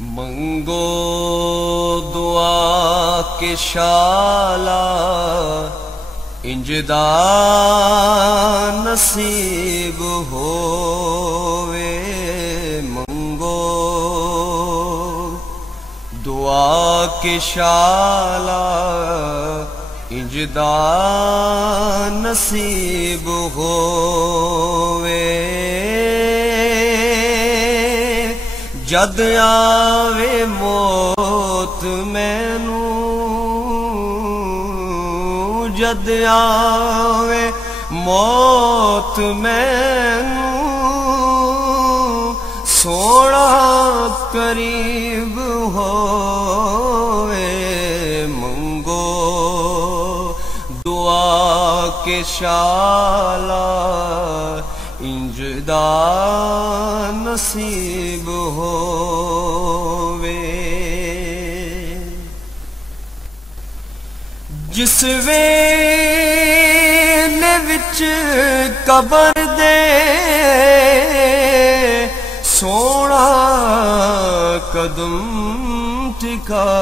मंगो दुआ के शाला इंजदा नसीब होवे। मंगो दुआ के शाला इंजदा नसीब होवे। जद आवे मौत मैनू, जद आवे मौत मैनू, सोना करीब होवे। मंगो दुआ के शाला इंजदा नसीब होवे। जिस वेले विच कबर दे सोना कदम टिकावे।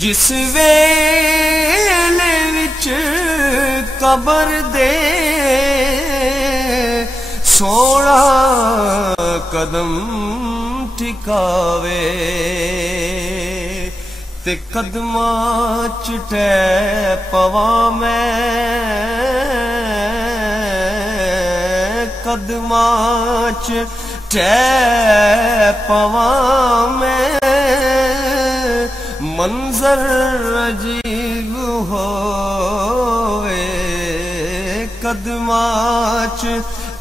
जिस वेले विच कबर दे सोना कदम टिकावे। ते कदमां च टै पवां मैं, कदमां च टै पवां मैं, मंजर अजीब होवे। कदमां च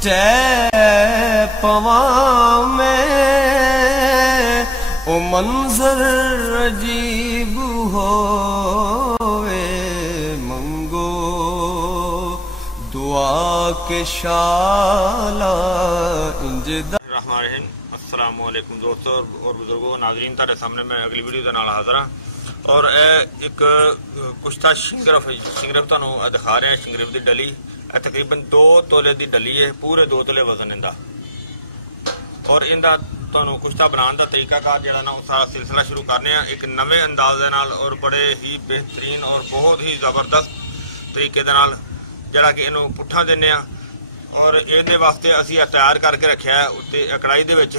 टै पवां मैं, ओ मंजर अजीब होवे। मंगो दुआ के शाला इंजदा। अस्सलाम वालेकुम दोस्तों और बुजुर्गों, नाजरीन, तारे सामने मैं अगली वीडियो के नाल हाज़र हाँ। और एक कुश्ता शिंगरफ तुहानू दिखा रहे हैं। शिंगरफ की डली तकरीबन 2 तोले की डली है, पूरे 2 तोले वजन इंदा। और इंदा तुहानू कुश्ता बनाने का तरीकाकार जिहड़ा ना सारा सिलसिला शुरू करने एक नवे अंदाज दे नाल और बड़े ही बेहतरीन और बहुत ही जबरदस्त तरीके दे नाल जिहड़ा कि इनू पुट्ठा दिंदे आ। और इहदे वास्ते असीं तैयार करके रखिया है उत्ते कढ़ाई दे विच।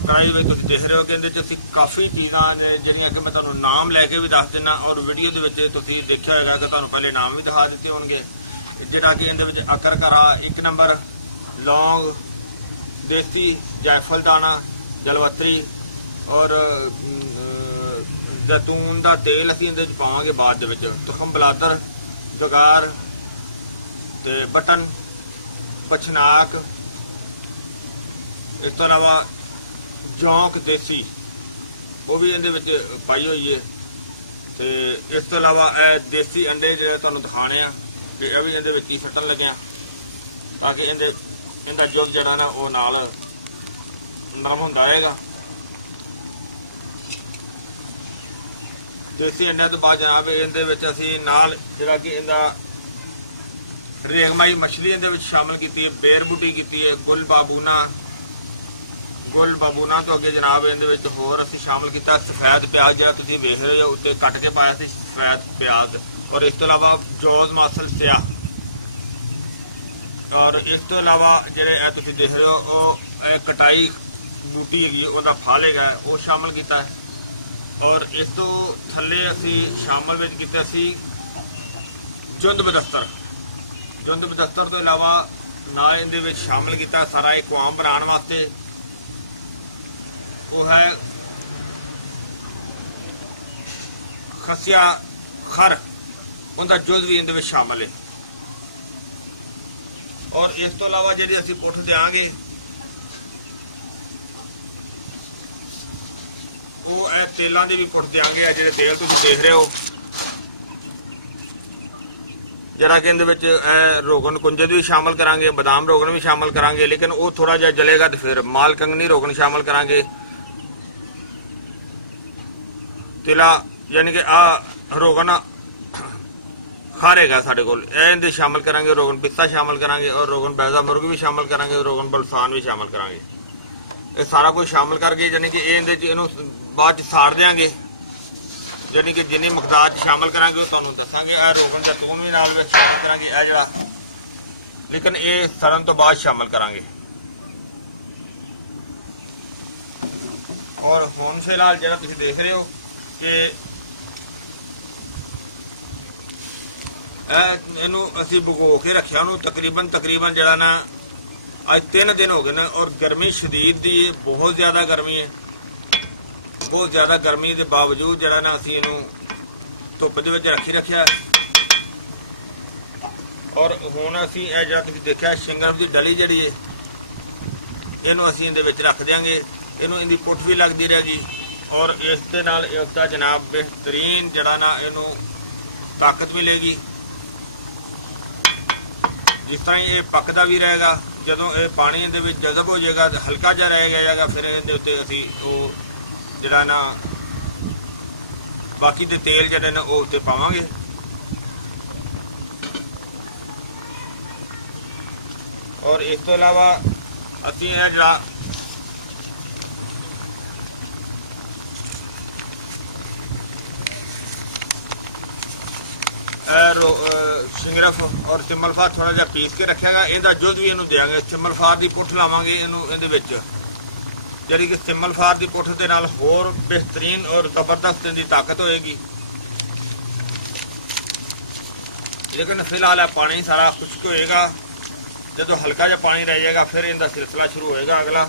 कढ़ाई में तुसीं देख रहे हो कि इहदे च असीं काफ़ी चीज़ां ने जिहड़ियां कि मैं तुहानू नाम लैके भी दस दिना। और वीडियो दे विच तुसीं देखिया होएगा कि तुहानू पहले नाम भी दिखा दित्ते होणगे। जिहड़ा कि इहदे विच अकरकरा 1 नंबर, लौंग, देसी जायफल दाना, जलवतरी और जैतून का तेल असीं इहदे विच पावांगे बाद दे विच। तुखम बलादर, गगार ते बटन, बछनाक, इस तो अलावा जौंक देसी वो भी इहदे विच पाई हुई है। ते इस तो अलावा देसी अंडे जिहड़े तुहानू दिखाने आ कि यह भी इहदे विच ही फट्टन लगे ताकि इहदा जुग जिहड़ा ना वो नाल नरम हुंदा रहेगा। देसी अंडिया तो बाद जनाब इहदे विच असीं नाल जिहड़ा कि इहदा रेगमाई मछली इहदे विच शामिल की है, बेर बूटी की है, गुल बाबूना तो अगे जनाब इहदे विच होर असीं शामिल किया सफेद प्याज जिहड़ा तुसीं वेख रहे हो उत्ते कट के पाया सी सफेद प्याज। और इस तो अलावा जौज मासल स्याह। और इस तो अलावा जिहड़े तुसीं देख रहे हो कटाई बूटी हैगी उहदा फल हैगा वो शामिल किया है। और इस तो थल्ले असीं शामिल विच कीते सी जुंद बदस्तर तो इलावा नाल इहदे विच शामिल किया सारा एक कवाम बनाने वास्ते वो है खसिया खर, उनका जुज भी इहदे विच शामिल है। और इस तो अलावा जिहड़ी असीं पुठ देंगे वो तेलों की भी पुठ देंगे। जिहड़े तेल तुसीं देख रहे हो जरा कि इहदे विच रोगन कुंजद भी शामिल करांगे, बादाम रोगन भी शामिल करांगे, लेकिन वो थोड़ा जिहा जलेगा तो फिर माल कंगनी रोगन शामिल करांगे। तिला यानी कि रोगन ਖਾਰੇਗਾ ਸਾਡੇ ਕੋਲ। ਇਹਦੇ ਸ਼ਾਮਲ ਕਰਾਂਗੇ ਰੋਗਨ ਪਿਸਤਾ ਸ਼ਾਮਲ ਕਰਾਂਗੇ ਔਰ ਰੋਗਨ ਬੈਜ਼ਾ ਮੁਰਗ ਵੀ ਸ਼ਾਮਲ ਕਰਾਂਗੇ, ਰੋਗਨ ਬਲਸਾਨ ਵੀ ਸ਼ਾਮਲ ਕਰਾਂਗੇ। ਇਹ ਸਾਰਾ ਕੁਝ ਸ਼ਾਮਲ ਕਰਕੇ ਯਾਨੀ ਕਿ ਇਹਦੇ 'ਚ ਇਹਨੂੰ ਬਾਅਦ 'ਚ ਸਾੜ ਦਿਆਂਗੇ, ਯਾਨੀ ਕਿ ਜਿੰਨੀ ਮਕਦਾਰ 'ਚ ਸ਼ਾਮਲ ਕਰਾਂਗੇ ਉਹ ਤੁਹਾਨੂੰ ਦੱਸਾਂਗੇ। ਇਹ ਰੋਗਨ ਜ਼ੈਤੂਨ ਵੀ ਨਾਲ ਵਿੱਚ ਸ਼ਾਮਲ ਕਰਾਂਗੇ ਇਹ ਜਿਹੜਾ, ਲੇਕਿਨ ਇਹ ਸੜਨ ਤੋਂ ਬਾਅਦ ਸ਼ਾਮਲ ਕਰਾਂਗੇ। ਔਰ ਹੁਣ ਫਿਲਹਾਲ ਜਿਹੜਾ ਤੁਸੀਂ ਦੇਖ ਰਹੇ ਹੋ ਕਿ ਇਹਨੂੰ ਅਸੀਂ ਭਗੋ ਕੇ ਰੱਖਿਆ ਉਹਨੂੰ ਤਕਰੀਬਨ ਜਿਹੜਾ ਨਾ ਅੱਜ 3 ਦਿਨ ਹੋ ਗਏ ਨੇ। ਔਰ ਗਰਮੀ ਸ਼ਦੀਦ ਦੀ ਹੈ, ਬਹੁਤ ਜ਼ਿਆਦਾ ਗਰਮੀ ਹੈ। ਬਹੁਤ ਜ਼ਿਆਦਾ ਗਰਮੀ ਦੇ ਬਾਵਜੂਦ ਜਿਹੜਾ ਨਾ ਅਸੀਂ ਇਹਨੂੰ ਧੁੱਪ ਦੇ ਵਿੱਚ ਰੱਖਿਆ। ਔਰ ਹੁਣ ਅਸੀਂ ਇਹ ਜਿਹੜਾ ਤੁਸੀਂ ਦੇਖਿਆ ਸ਼ਿੰਗਰਫ ਦੀ ਡਲੀ ਜਿਹੜੀ ਹੈ ਇਹਨੂੰ ਅਸੀਂ ਇਹਦੇ ਵਿੱਚ ਰੱਖ ਦਿਆਂਗੇ। ਇਹਨੂੰ ਇਹਦੀ ਪੁੱਠ ਵੀ ਲੱਗਦੀ ਰਹੇਗੀ ਔਰ ਇਸ ਦੇ ਨਾਲ ਇਸਦਾ ਜਨਾਬ ਬਿਹਤਰੀਨ ਜਿਹੜਾ ਨਾ ਇਹਨੂੰ ਤਾਕਤ ਮਿਲੇਗੀ। ਜਿਸ ਤਰ੍ਹਾਂ ਇਹ ਪੱਕਦਾ ਵੀ ਰਹੇਗਾ, ਜਦੋਂ ਇਹ ਪਾਣੀ ਇਹਦੇ ਵਿੱਚ ਜਜ਼ਬ ਹੋ ਜਾਏਗਾ ਹਲਕਾ ਜਿਹਾ ਰਹਿ ਜਾਏਗਾ, ਫਿਰ ਇਹਦੇ ਉੱਤੇ ਅਸੀਂ ਉਹ ਜਿਹੜਾ ਨਾ ਬਾਕੀ ਦੇ ਤੇਲ ਜਿਹੜੇ ਨੇ ਉਹ ਉੱਤੇ ਪਾਵਾਂਗੇ। ਔਰ ਇਸ ਤੋਂ ਇਲਾਵਾ ਅਸੀਂ ਇਹ ਜਿਹੜਾ ਸ਼ਿੰਗਰਫ ਔਰ ਸਿਮਲਫਾਰ ਥੋੜਾ ਜਿਹਾ ਪੀਸ ਕੇ ਰੱਖਿਆਗਾ, ਇਹਦਾ ਜੁਜ਼ ਵੀ ਇਹਨੂੰ ਦੇਵਾਂਗੇ। ਸਿਮਲਫਾਰ ਦੀ ਪੁੱਠ ਲਾਵਾਂਗੇ ਇਹਨੂੰ ਇਹਦੇ ਵਿੱਚ, ਜਿਹੜੀ ਕਿ ਸਿਮਲਫਾਰ ਦੀ ਪੁੱਠ ਦੇ ਨਾਲ ਹੋਰ ਬਿਹਤਰੀਨ ਔਰ ਜ਼ਬਰਦਸਤ ਇਹਦੀ ਤਾਕਤ ਹੋਏਗੀ। ਲੇਕਿਨ ਫਿਲਹਾਲ ਇਹ ਪਾਣੀ ਸਾਰਾ ਖੁਸ਼ਕ ਹੋਏਗਾ, ਜਦੋਂ ਹਲਕਾ ਜਿਹਾ ਪਾਣੀ ਰਹਿ ਜਾਏਗਾ ਫਿਰ ਇਹਦਾ ਸਿਲਸਿਲਾ ਸ਼ੁਰੂ ਹੋਏਗਾ ਅਗਲਾ।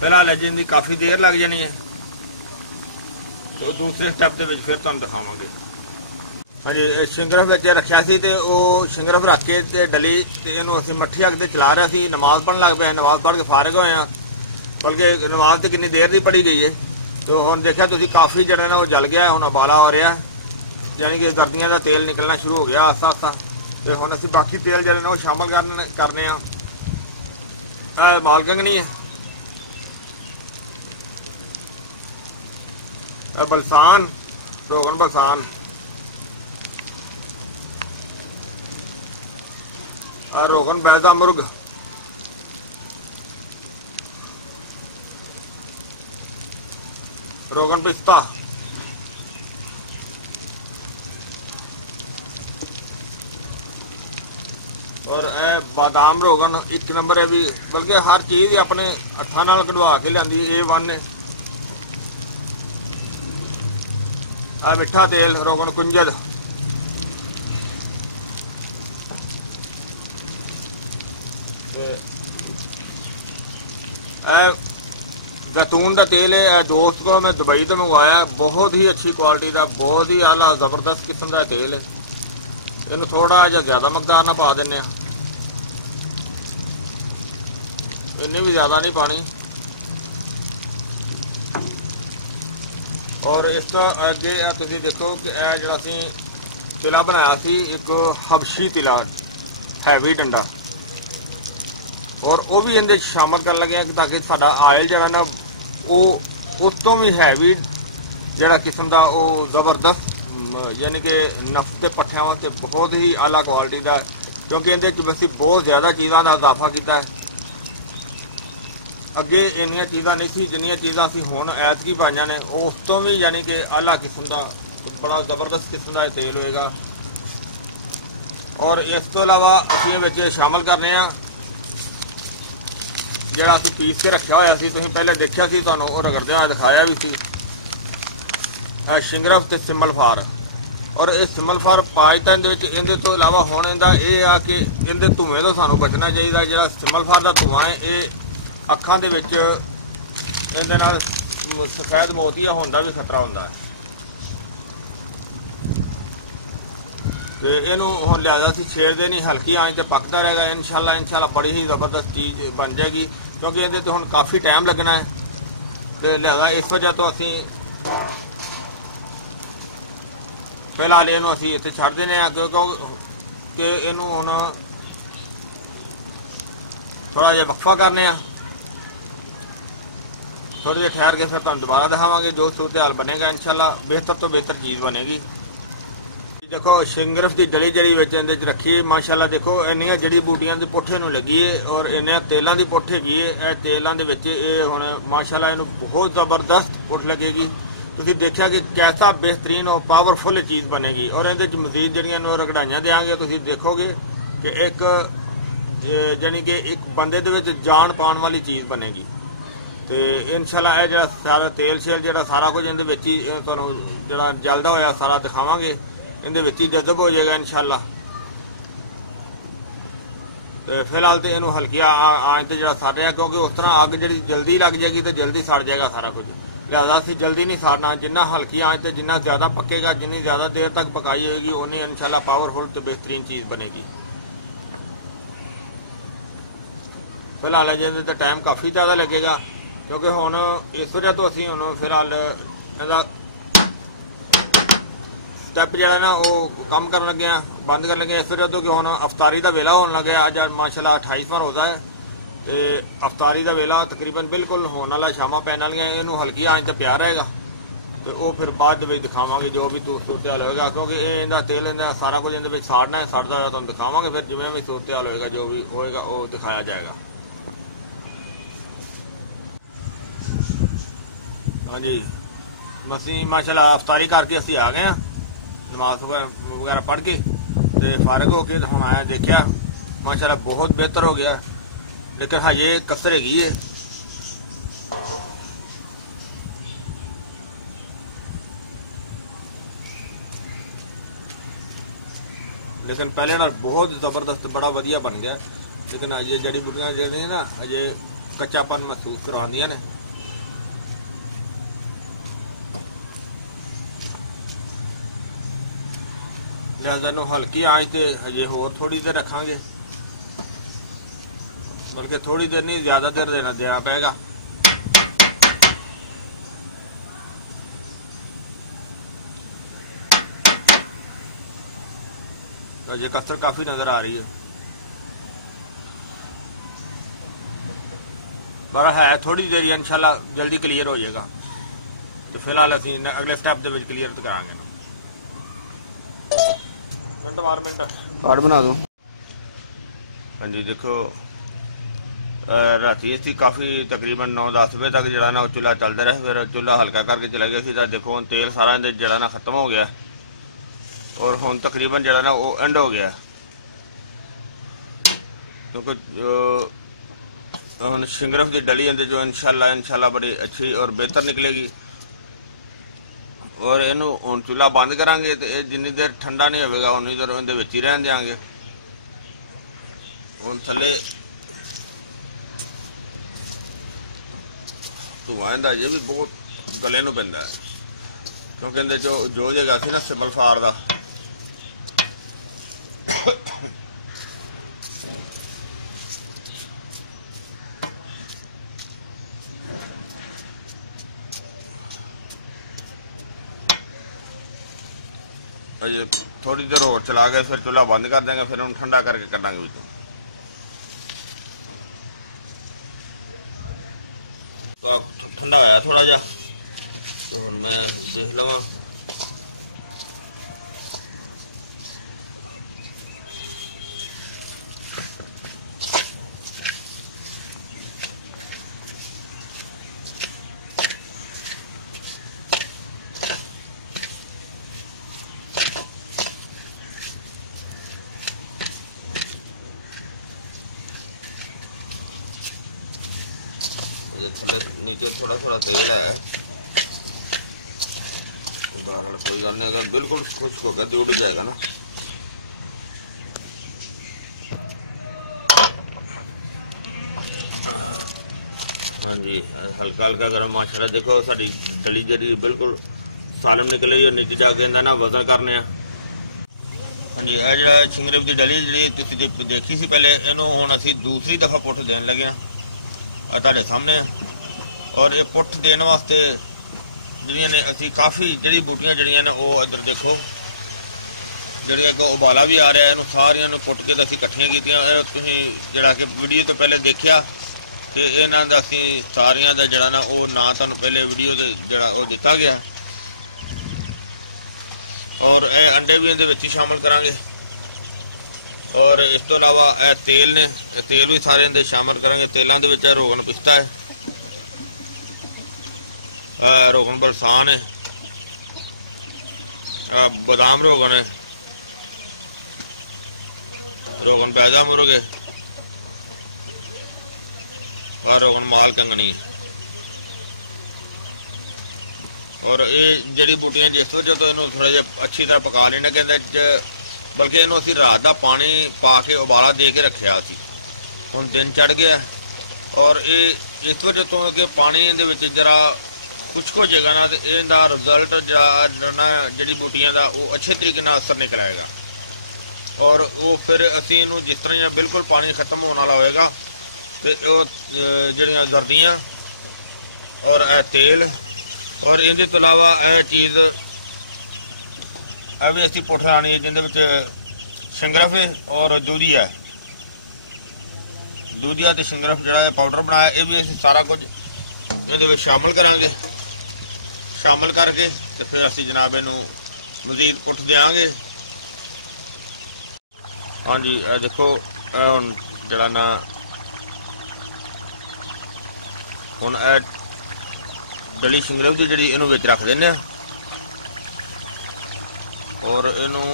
ਫਿਲਹਾਲ ਅਜੇ ਇਹਦੀ ਕਾਫੀ ਦੇਰ ਲੱਗ ਜਾਣੀ ਹੈ, तो दूसरे स्टैप ਦੇ ਵਿੱਚ ਫਿਰ ਤੁਹਾਨੂੰ ਦਿਖਾਵਾਂਗੇ। ਹਾਂਜੀ ਸ਼ਿੰਗਰਫ ਵਿੱਚ ਰੱਖਿਆ ਸੀ ਤੇ ਉਹ ਸ਼ਿੰਗਰਫ ਰੱਖ ਕੇ ਤੇ ਡਲੀ ਤੇ ਇਹਨੂੰ ਅਸੀਂ ਮੱਠੀ ਅੱਗ ਤੇ ਚਲਾ ਰਿਹਾ ਸੀ। ਨਮਾਜ਼ ਪੜ੍ਹਨ ਲੱਗ ਪਿਆ, ਨਮਾਜ਼ ਪੜ੍ਹ ਕੇ ਫਾਰਿਗ ਹੋਏ ਆ, ਬਲਕਿ ਨਮਾਜ਼ ਤੇ ਕਿੰਨੀ ਦੇਰ ਦੀ ਪੜ੍ਹੀ ਗਈ ਹੈ। ਤੇ ਹੁਣ ਦੇਖਿਆ ਤੁਸੀਂ ਕਾਫੀ ਜਿਹੜਾ ਨਾ ਉਹ ਜਲ ਗਿਆ, ਹੁਣ ਉਬਾਲਾ ਹੋ ਰਿਹਾ, ਯਾਨੀ ਕਿ ਗਰਦੀਆਂ ਦਾ ਤੇਲ ਨਿਕਲਣਾ ਸ਼ੁਰੂ ਹੋ ਗਿਆ ਆਸਤਾ ਆਸਤਾ। ਤੇ ਹੁਣ ਅਸੀਂ ਬਾਕੀ ਤੇਲ ਜਿਹੜੇ ਨੇ ਉਹ ਸ਼ਾਮਲ ਕਰਨੇ ਆ। ਇਹ ਮਾਲਕੰਗਨੀ ਹੈ, बलसान रोगन बलसान और रोगन बैजा मुर्ग, रोगन पिस्ता, और बादाम रोगन 1 नंबर है भी, बल्कि हर चीज़ अपने हत्थों नाल कढ़वा के लियांदी A1 है। आ मिठा तेल रोगन कुंजद, जैतून का तेल है। दोस्त को मैं दुबई तो मंगवाया, बहुत ही अच्छी क्वालिटी का, बहुत ही आला जबरदस्त किस्म का तेल है। इन्हें थोड़ा जिहा ज़्यादा मकदार ना पा देने, इन्नी भी ज़्यादा नहीं पानी। और इस तो अगे तुसीं देखो कि यह जिहड़ा असीं तिला बनाया सी एक हबशी तिला हैवी डंडा, और वो भी इहदे शामिल कर लगे कि ताकि साडा आयल जिहड़ा ना वो उस तो भी हैवी जिहड़ा किस्म का वो जबरदस्त, यानी कि नफ्स के पट्ठियां वास्ते बहुत ही आला क्वालिटी का, क्योंकि इहदे च असीं बहुत ज़्यादा चीज़ों का इजाफा किया है। अगे इन्नियां चीज़ां नहीं सी जिन्नियां चीज़ां असीं हुण ऐतकी पाईयां ने, उस तो भी यानी कि आला किस्म का बड़ा जबरदस्त किस्म का तेल होएगा। और इस तो इलावा असीं विच शामिल करने आ जिहड़ा असीं पीस के रखिया होया सी, तुसीं पहले देखिया सी, तुहानूं ओह रगड़दे होए दिखाया भी सी, शिंगरफ ते सिमलफार। और इस सिमलफार पाज तां इहदे तो इलावा हुण इहदा इह आ कि इहदे धुएं तो सानूं बचना चाहिए। जिहड़ा सिमलफार का धुआं है ये ਅੱਖਾਂ ਦੇ ਵਿੱਚ ਇਹਦੇ ਨਾਲ ਸਫੈਦ ਮੋਤੀਆ ਹੋਣ ਦਾ ਵੀ ਖਤਰਾ ਹੁੰਦਾ ਹੈ। ਤੇ ਇਹਨੂੰ ਹੁਣ ਲਿਆਦਾ ਸੀ ਛੇੜਦੇ ਨਹੀਂ, ਹਲਕੀ ਆਂਚ ਤੇ ਪੱਕਦਾ ਰਹੇਗਾ। ਇਨਸ਼ਾਅੱਲਾ ਬੜੀ ਹੀ ਜ਼ਬਰਦਸਤ ਚੀਜ਼ ਬਣ ਜਾਏਗੀ, ਕਿਉਂਕਿ ਇਹਦੇ ਤੇ ਹੁਣ ਕਾਫੀ ਟਾਈਮ ਲੱਗਣਾ ਹੈ। ਤੇ ਲਿਆਦਾ ਇਸ ਵਜ੍ਹਾ ਤੋਂ ਅਸੀਂ ਫਿਲਹਾਲ ਇਹਨੂੰ ਅਸੀਂ ਇੱਥੇ ਛੱਡ ਦਿੰਦੇ ਹਾਂ, ਕਿਉਂਕਿ ਇਹਨੂੰ ਹੁਣ ਥੋੜਾ ਜਿਹਾ ਵਕਫਾ ਕਰਨੇ ਆ। थोड़ी देर ठहर के फिर तुहानू दोबारा दिखावांगे जो सूरत हाल बनेगा। इंशाल्लाह बेहतर तो बेहतर चीज़ बनेगी। देखो शिंगरफ की डली जी रखी माशाल्लाह, देखो इन्नियां जड़ी बूटियां की पुट्ठे नूं लगी है और इन्नियां तेलों की पुट्ठ हैगी है। यह तेलों के हुण माशाल्लाह इनू बहुत ज़बरदस्त पुट्ठ लगेगी। तुसीं देखिया कि कैसा बेहतरीन और पावरफुल चीज़ बनेगी। और इहदे च मजीद जड़ियां रगड़ाइयां देंगे, तुसीं देखोगे कि एक जानी कि एक बंदे दे विच जान पाउण वाली चीज़ बनेगी। तो इंशाल्लाह यह जो सारा तेल शेल जो सारा कुछ इहदे विच ही तुहानूं जिहड़ा जलदा होया सारा दिखावांगे, इहदे विच ही जज़ब हो जाएगा इंशाल्लाह। तो फिलहाल तो इनू हल्की आंच ते जिहड़ा सड़ रहा, क्योंकि उस तरह अग जी जल्दी लग जाएगी तो जल्दी सड़ जाएगा सारा कुछ। लिहाजा असीं जल्दी नहीं साड़ना, जिन्ना हल्की आंच ते जिन्ना ज़्यादा पकेगा, जिन्नी ज़्यादा देर तक पकाई होगी उन्नी इंशाल्लाह पावरफुल तो बेहतरीन चीज़ बनेगी। फिलहाल जिहदे ते टाइम काफ़ी ज़्यादा लगेगा, क्योंकि हुण इस वजह तो असीं हुण फिलहाल इहदा स्टैप जो ना वो कम कर लगे हैं, बंद कर लगे। इस वजह तो कि हुण अफतारी का वेला होने लगे। अज माशाल्लाह 28वां रोज़ा है तो अफतारी का वेला तकरीबन बिल्कुल होने वाला, शामां पैन वालियां। इनू हल्की आंच ते पिया रहेगा तो वो फिर बाद में दिखावांगे जो भी सूरत हाल होएगा, क्योंकि इहदा तेल इहदा सारा कुछ इहदे विच साड़ना है। सड़दा होया तुहानूं दिखावांगे, फिर जिवें भी सूरत हाल होएगा जो भी होएगा वो दिखाया जाएगा। हाँ जी, असीं माशाल्लाह अफतारी करके असीं आ गए हैं, नमाज वगैरह पढ़ के तो फारग हो के हम आया, देखा माशाल्लाह बहुत बेहतर हो गया, लेकिन हजे कसर हैगी है। लेकिन पहले नाल बहुत जबरदस्त बड़ा वधिया बन गया, लेकिन अजे जड़ी बूटियां जिहड़ियां ना अजे कच्चापन महसूस करवाउंदियां ने। लिहाजा इनू हल्की आंच ते हजे होर थोड़ी देर रखांगे, बल्कि थोड़ी देर नहीं ज्यादा देर देना पेगा। हजे कसर काफी नजर आ रही है, पर है थोड़ी देर इंशाल्लाह जल्दी क्लीयर हो जाएगा। तो फिलहाल असीं अगले स्टैप दे विच क्लीयर करांगे ना। कार्ड बना दो। हाँ जी, देखो राती असी काफ़ी तकरीबन 9-10 बजे तक जरा ना चूल्हा चलता रहा, फिर चूल्हा हल्का करके चला गया सी। देखो हम तेल सारा जरा ना खत्म हो गया और हम तकरीबन जरा ना वो एंड हो गया, क्योंकि हम शिंगरफ की डली अंदर जो इंशाल्लाह बड़ी अच्छी और बेहतर निकलेगी। और इनू हम चूल्हा बंद करांगे तो जिन्नी देर ठंडा नहीं होगा उन्नी देर इहदे विच ही रहन देंगे। हुण थल्ले धुआं इहदा अजे भी बहुत गले नूं पैंदा है, क्योंकि इहदे जो जगह सी ना सिमल फार दा अजे थोड़ी देर और चला गए, फिर चूल्हा बंद कर देंगे, फिर हम ठंडा करके कटांगे विचों। तो ठंडा होया थोड़ा जा, तो मैं देख लवा। नीचे थोड़ा थोड़ा तेल है, कोई गल नहीं, अगर बिल्कुल खुश्क होगा तो उड़ जाएगा ना। हाँ जी, हल्का हल्का गर्म माशाल्लाह। देखो साड़ी डली जी बिल्कुल सालम निकले और नीचे जाके इहदा ना वजन करने। हाँ जी, यह जो शिंगरफ की डली जी देखी सी पहले, इनू हुण असीं दूसरी दफा पुट्ठ देन लगे हैं तुहाडे सामने। और ये पुट्ठ देने वास्ते जड़ियां ने असी काफ़ी जड़ी बूटियां जड़ियां ने वो इधर देखो जड़ियां को उबाला भी आ रहा है, इनू सारियां पुट के असीं इकट्ठियां कीतियां। तुसीं जिहड़ा कि वीडियो तो पहले देखिया कि इन्हां दा असीं सारियां दा जिहड़ा ना वो ना तुहानूं पहले वीडियो दे जिहड़ा वो दिता गया। और ये अंडे भी इहदे विच ही शामिल करांगे। और इस तो इलावा यह तेल ने, तेल भी सारे इहदे शामिल करांगे। तेलों दे विच रोगन पिस्ता है, रोगन बरसान है, बादाम रोगन है, रोगन पैदा मुर्ग है और रोगन माल कंगनी। और ये जड़ी बूटियां जिस वजह तो इन्हों थोड़ा जिहा अच्छी तरह पका लेना कि बल्कि इन्हों असीं रात का पानी पा के उबाला दे के रखिया सी, हुण दिन चढ़ गया। और ये इस वजह तो कि पानी इहदे विच जरा कुछ हो जाएगा ना, तो इहदा रिजल्ट ना जड़ी बूटियां का वो अच्छे तरीके नाल असर नहीं कराएगा। और वो फिर असीं इहनूं जिस तरह बिल्कुल पानी खत्म होने वाला होएगा तो वो जड़ियां जर्दियां और यह तेल और इहदे तो इलावा यह चीज़ यह भी असीं पुठ लानी है जिहदे विच शिंगरफ है और दूधिया है। दूधिया ते शिंगरफ जिहड़ा पाउडर बनाया ये भी असीं सारा कुछ इहदे विच शामिल करांगे। शामिल करके तो फिर असीं जनाब इहनूं मजीद पुठ देंगे। हाँ जी, देखो हुण जिहड़ा ना हुण डली शिंगरफ की जी इनू विच रख दें और इनू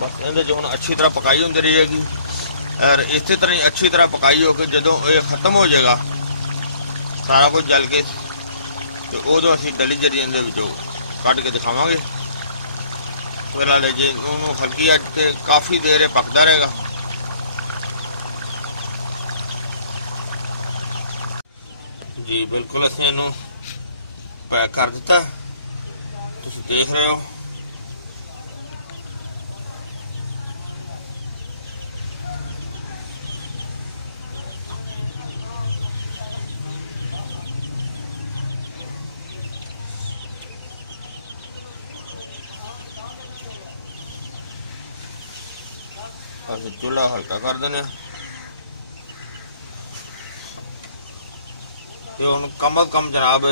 बस इहदे च हुण अच्छी तरह पकाई होंदी रहेगी। और इस तरह ही अच्छी तरह पकाई हो के जो ये खत्म हो जाएगा सारा कुछ जल के तो उदों असीं डली जरी इहदे विचों कढ के दिखावांगे। फिलहाल जी उन्होंने हल्की अच ते काफ़ी देर पकता रहेगा। जी बिल्कुल असीं इहनूं पैक कर दिता, तुसीं देख रहे हो। असीं चूल्हा हल्का कर देने तो हुण कम अज कम जनाब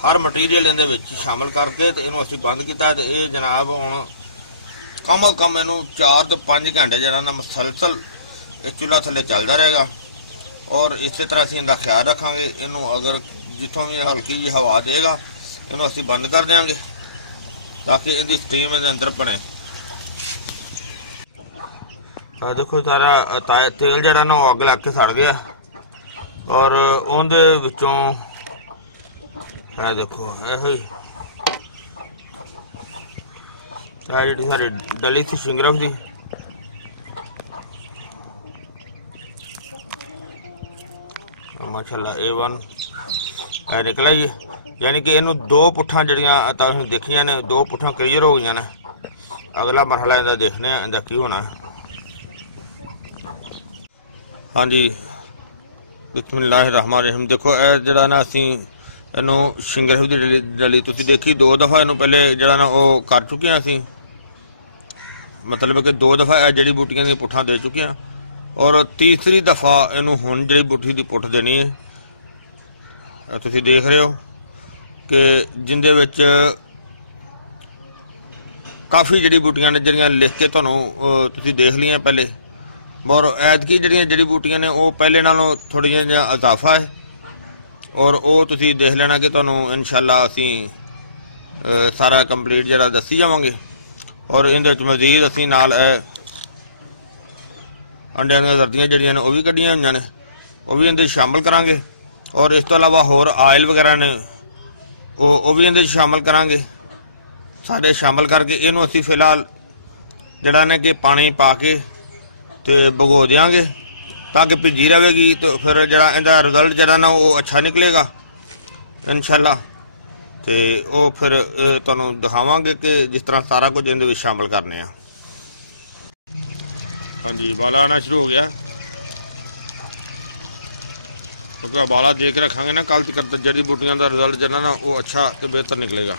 हर मटीरियल इहदे विच शामिल करके तो इहनूं असीं बंद किया। तो ये जनाब हुण कम अज कम इहनूं 4 तो 5 घंटे जिहड़ा ना मसलसल ये चूल्हा थल्ले चलदा रहेगा। और इस तरह असीं इहदा ख्याल रखांगे। इहनूं अगर जिथों भी हल्की जी हवा देगा इहनूं असीं बंद कर देंगे ताकि इहदी स्टीम इहदे अंदर बने। देखो सारा तेल जरा ना अग लग के सड़ गया और उहदे विचों देखो यही जी सारी डली सी शिंगरफ दी माशाल्लाह A1 निकला ही। यानी कि इनू 2 पुट्ठां जड़ियां तुसीं देखियां ने 2 पुट्ठां क्लीयर हो गई ने। अगला मरहला इहदा देखने इहदा की होना है। हाँ जी बिस्मिल्लाहिर्रहमानिर्रहीम। देखो यह जरा ना असीं इनू शिंगरफ की डली तुसीं देखी 2 दफ़ा इनू पहले जरा ना वो कर चुके हैं असीं, मतलब कि 2 दफ़ा यह जड़ी बूटियां दी पुट्ठां दे चुके हैं और तीसरी दफ़ा इनू हुण जड़ी बूटी की पुट्ठ देनी है। तुसीं देख रहे हो कि जिंदे विच काफ़ी जड़ी बूटियां ने जिहड़ियां लिख के तुहानूं तुसीं देख लियां पहले। और ऐतकी जड़ियां जड़ी बूटियां ने वो पहले नालों थोड़ी जिहा इजाफा है और वो तुसीं देख लेना कि तुहानूं इंशाअल्लाह असीं सारा कंप्लीट जरा दसी जावांगे। और इहदे च मजीद असीं नाल अंडियां दी जर्दियां जड़ियां ने वो भी कड्डियां होईयां ने वो भी इहदे शामिल करांगे। और इस तो इलावा होर आयल वगैरह ने वो भी इहदे शामिल करांगे। सारे शामिल करके इहनूं असीं फिलहाल जड़ा ने कि पानी पा के तो भगो देंगे ताकि भिजी रहेगी। तो फिर जरा इहदा रिजल्ट जरा ना वो अच्छा निकलेगा इंशाअल्लाह। ਤੇ ਉਹ ਫਿਰ ਤੁਹਾਨੂੰ ਦਿਖਾਵਾਂਗੇ ਕਿ ਜਿਸ ਤਰ੍ਹਾਂ ਸਾਰਾ ਕੁਝ ਇਹਦੇ ਵਿੱਚ ਸ਼ਾਮਲ ਕਰਨੇ ਆ। ਹਾਂਜੀ, ਉਬਾਲਾ ਆਉਣਾ ਸ਼ੁਰੂ ਹੋ ਗਿਆ ਕਿਉਂਕਿ ਉਬਾਲਾ ਦੇ ਕੇ ਰੱਖਾਂਗੇ ਨਾ, ਕੱਲ੍ਹ ਤੱਕ ਜੜੀ ਬੂਟੀਆਂ ਦਾ ਰਿਜ਼ਲਟ ਜਿਹੜਾ ਨਾ ਉਹ ਅੱਛਾ ਤੇ ਬਿਹਤਰ ਨਿਕਲੇਗਾ।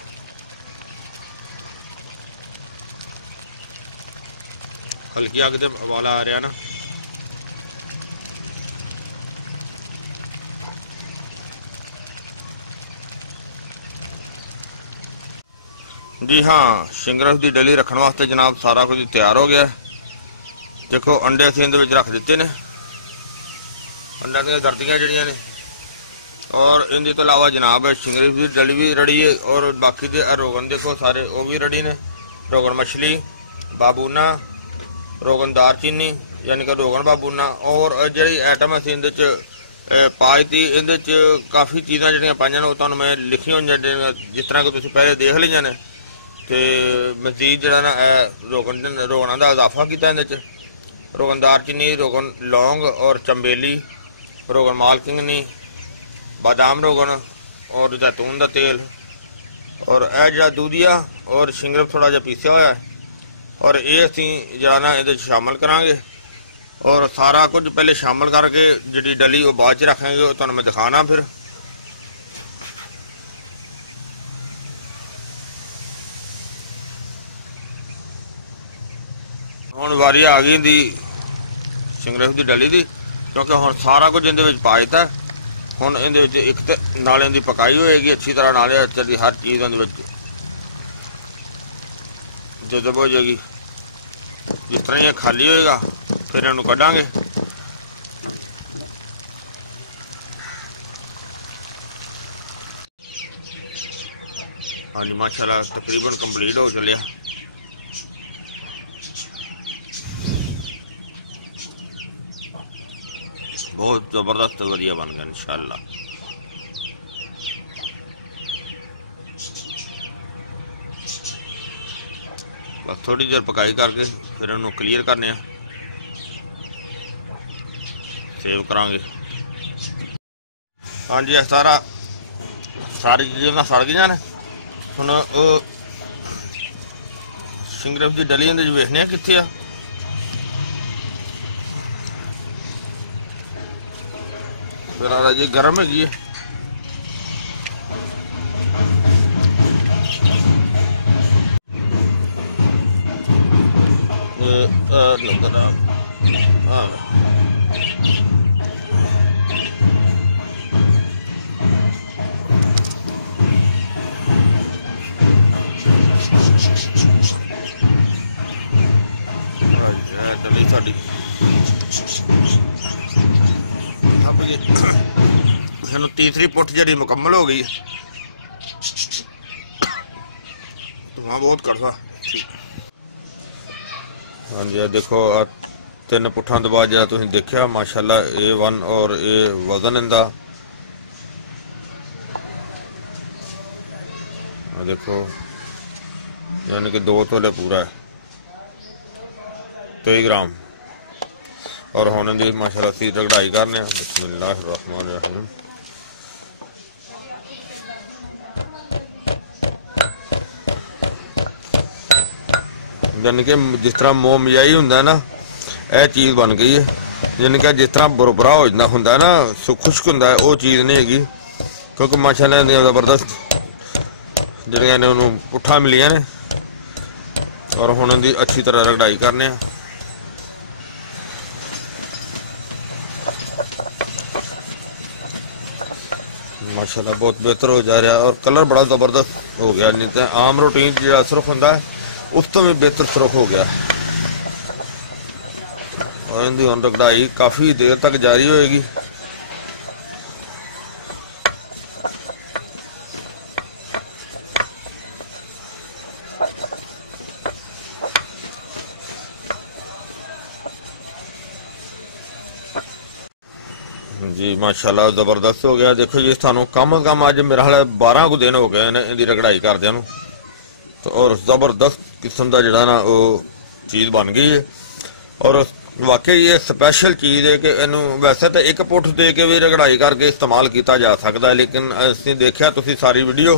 ਹਲਕੀ ਅੱਗ ਤੇ ਉਬਾਲਾ ਆ ਰਿਹਾ ਨਾ। जी हाँ, शिंगरफ की डली रखने वास्ते जनाब सारा कुछ तैयार हो गया। देखो अंडे असीं इहदे विच रख दिते ने, अंडा दी दर्दियां जिहड़ियां ने, और इनके तो अलावा जनाब शिंगरफ की डली भी रड़ी है, और बाकी दे रोगन देखो सारे वो भी रड़ी ने। रोगन मछली, बाबूना, रोगन दारचीनी यानी कि रोगन बाबूना, और जिहड़ी आइटम असीं इहदे च पाई थी, इहदे च काफ़ी चीज़ां जिहड़ियां पाईयां ने वो तुहानूं मैं लिखियां होईयां, जिस तरह कि तुसीं पहले देख लईआं ने। तो मजीद जरा ना रोगना का इजाफा किया इहदे रोगन दारचीनी, रोगन लौंग और चंबेली, रोगन मालकिंगनी, बादाम रोगन और जैतून का तेल, और यह जरा दूधिया और शिंगरफ थोड़ा जहा पीसिया होया है, और ये असीं जरा ना इहदे शामिल करांगे। और सारा कुछ पहले शामिल करके जी डली वो बाद च रखेंगे, वो तुहानूं मैं दिखाना। फिर हुण वारी आ गई दी शिंगरफ की डली की, क्योंकि हुण सारा कुछ इहदे विच पा दित्ता। हुण इहदे विच एक ते नाले दी पकाई होएगी अच्छी तरह, नाले अचार दी हर चीज़ इहदे विच जज़ब हो जाएगी। जिस तरह ये खाली होएगा फिर इहनूं कढांगे। हाँ जी, माशाल्लाह तकरीबन कंप्लीट हो चलिया। बहुत जबरदस्त वधिया बन गया इंशाअल्लाह। बस थोड़ी देर पकाई करके फिर इन्होंने क्लीयर करने, सेव करांगे। हाँ जी, सारी चीज़ें ना सड़ गई ने। हुण शिंगरफ की डली इहदे वेखने कित्थे आ। फिर जी गर्म हैगी है, डली साडी सानू तीसरी पुठ जी मुकम्मल हो गई। धुआं बहुत कड़वा। हाँ जी, देखो 3 पुठां तो बाद जो तुसीं देखिया माशाल्लाह A1 और ये वजन इनका देखो, यानी कि 2 तोले पूरा है, 23 ग्राम। और हुण दी माशाल्लाह सी रगड़ाई करने। बिस्मिल्लाहिर्रहमानिर्रहीम। यानी कि जिस तरह मोमजाई हुंदा ना, यह चीज़ बन गई है। यानी कि जिस तरह बुरबरा हो जाता हुंदा ना, खुश्क हुंदा है, वो चीज़ नहीं हैगी। क्योंकि माशाल्लाह जबरदस्त जिहड़ियां ने उन्होंने पुट्ठा मिलियां ने। और हुण दी अच्छी तरह रगड़ाई करने। माशाल्लाह बहुत बेहतर हो जा रहा है, और कलर बड़ा जबरदस्त हो गया। नहीं तो आम रूटीन जो सुरख होंदा है उस तो भी बेहतर सुरख हो गया। और इनकी हुण रगड़ाई काफ़ी देर तक जारी होएगी। जी माशाल्लाह जबरदस्त हो गया। देखो जी, सानू कम अज कम मेरा हाल 12 को दिन हो गए इनकी रगड़ाई करदियां नूं। तो और जबरदस्त किस्म का जिहड़ा ना वो चीज़ बन गई है। और वाकई ये स्पैशल चीज़ है कि इनू वैसे तो एक पुठ दे के भी रगड़ाई करके इस्तेमाल किया जा सकता है, लेकिन असीं देखिया तुसीं सारी वीडियो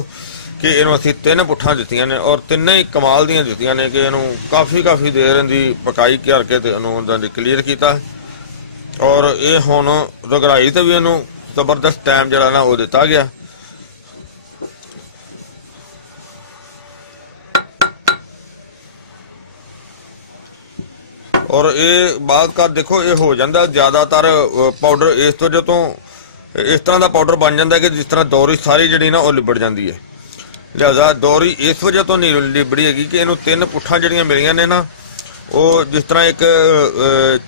कि इनू असीं 3 पुट्ठां दित्तियां ने और तिन्ने ही कमाल दियां दित्तियां ने कि इनू काफ़ी देर इहदी पकाई करके ते इनू क्लीयर किया और ये हुण रगड़ाई ते भी इनू जबरदस्त टाइम जिहड़ा ना वो दिता गया। और ये बाद का देखो ये हो जाता ज़्यादातर पाउडर इस वजह तो इस तरह का पाउडर बन जाता है कि जिस तरह दौरी सारी जी ना वो लिबड़ जाती है। लिहाजा दौरी इस वजह तो नहीं लिबड़ी है कि इनू 3 पुट्ठां जिहड़ियां मिलियां ने ना वो जिस तरह एक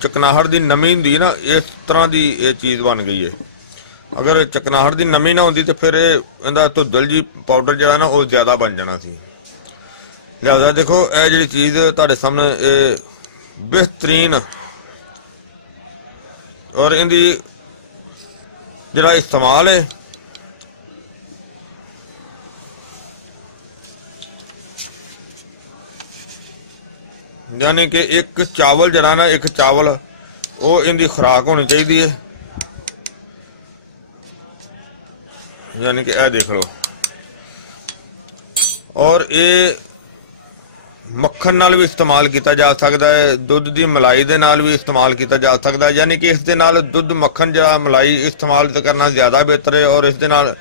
चकनाहट की नमी हुंदी ना इस तरह की ये चीज़ बन गई है। अगर चकनाहट की नमी ना होंदी तो फिर इहदा धुंदल जी पाउडर जिहड़ा ना वो ज़्यादा बन जाना सी। लिहाजा देखो यह जी चीज़ तुहाडे सामने बेहतरीन और इनकी जिहड़ा इस्तेमाल है यानी कि एक चावल जरा ना एक चावल वो इनकी खुराक होनी चाहिए है। यानी कि यह देख लो और ये मक्खन नाल भी इस्तेमाल किया जा सकता है, दुध की मलाई दे नाल भी इस्तेमाल किया जा सकता है। यानी कि इस दे नाल दुध मक्खन जरा मलाई इस्तेमाल करना ज़्यादा बेहतर है और इस दे नाल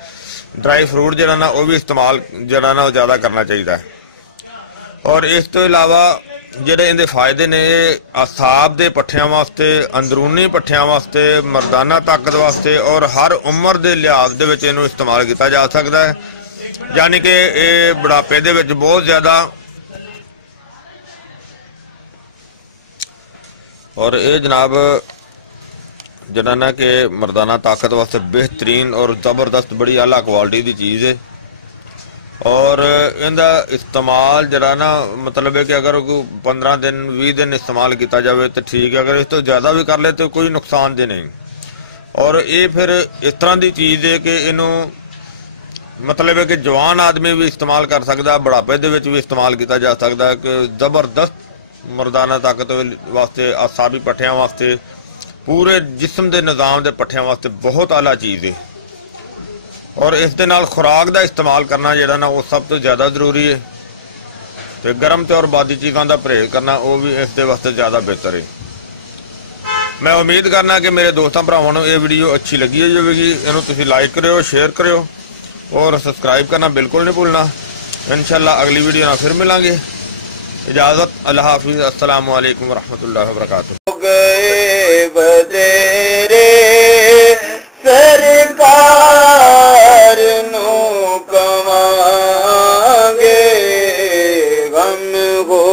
ड्राई फ्रूट जरा ना वो भी इस्तेमाल जरा ना ज़्यादा करना चाहिए है। और इस तो इलावा ਜਿਹੜੇ ਇਹਦੇ फायदे ने असाब के पट्ठियां वास्ते, अंदरूनी पट्ठियां वास्ते, मर्दाना ताकत वास्ते और हर उम्र के लिहाज के इनू इस्तेमाल किया जा सकता है। यानी कि ये बुढ़ापे दे विच बहुत ज़्यादा और ये जनाब जिहड़ा ना कि मर्दाना ताकत वास्ते बेहतरीन और ज़बरदस्त बड़ी आला क्वालिटी की चीज़ है। और इनका इस्तेमाल जरा ना मतलब है कि अगर कोई 15 दिन 20 दिन इस्तेमाल किया जाए तो ठीक है, अगर इस तो ज़्यादा भी कर ले तो कोई नुकसानदेह नहीं। और ये फिर इस तरह की चीज़ है कि इनू मतलब है कि जवान आदमी भी इस्तेमाल कर सकता, बुढ़ापे दे विच भी इस्तेमाल किया जा सकता है कि ज़बरदस्त मर्दाना ताकत वास्ते, असाबी पट्ठियां वास्ते, पूरे जिस्म के निज़ाम के पट्ठियां वास्ते बहुत आला चीज़ है। और इस दे नाल खुराक का इस्तेमाल करना जिहड़ा ना वो सब तो ज़्यादा जरूरी है। तो गर्म ते और बादी चीज़ों का परहेज करना वो भी इस दे वास्ते ज़्यादा बेहतर है। मैं उम्मीद करना कि मेरे दोस्तों भरावां नूं ये वीडियो अच्छी लगी होगी। इनू तुसीं लाइक करियो, शेयर करियो और सब्सक्राइब करना बिल्कुल नहीं भूलना। इंशाअल्लाह अगली वीडियो ना फिर मिलांगे। इजाज़त, अल्लाह हाफिज़, अस्सलामु अलैकुम वरहमतुल्लाहि वबरकातुहू। सरकार नू कवांगे, गम हो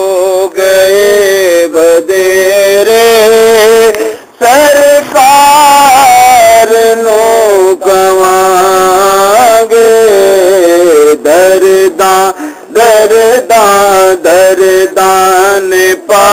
गए बदेरे, सरकार नू कवांगे, दर्दां दर्दां दर्दां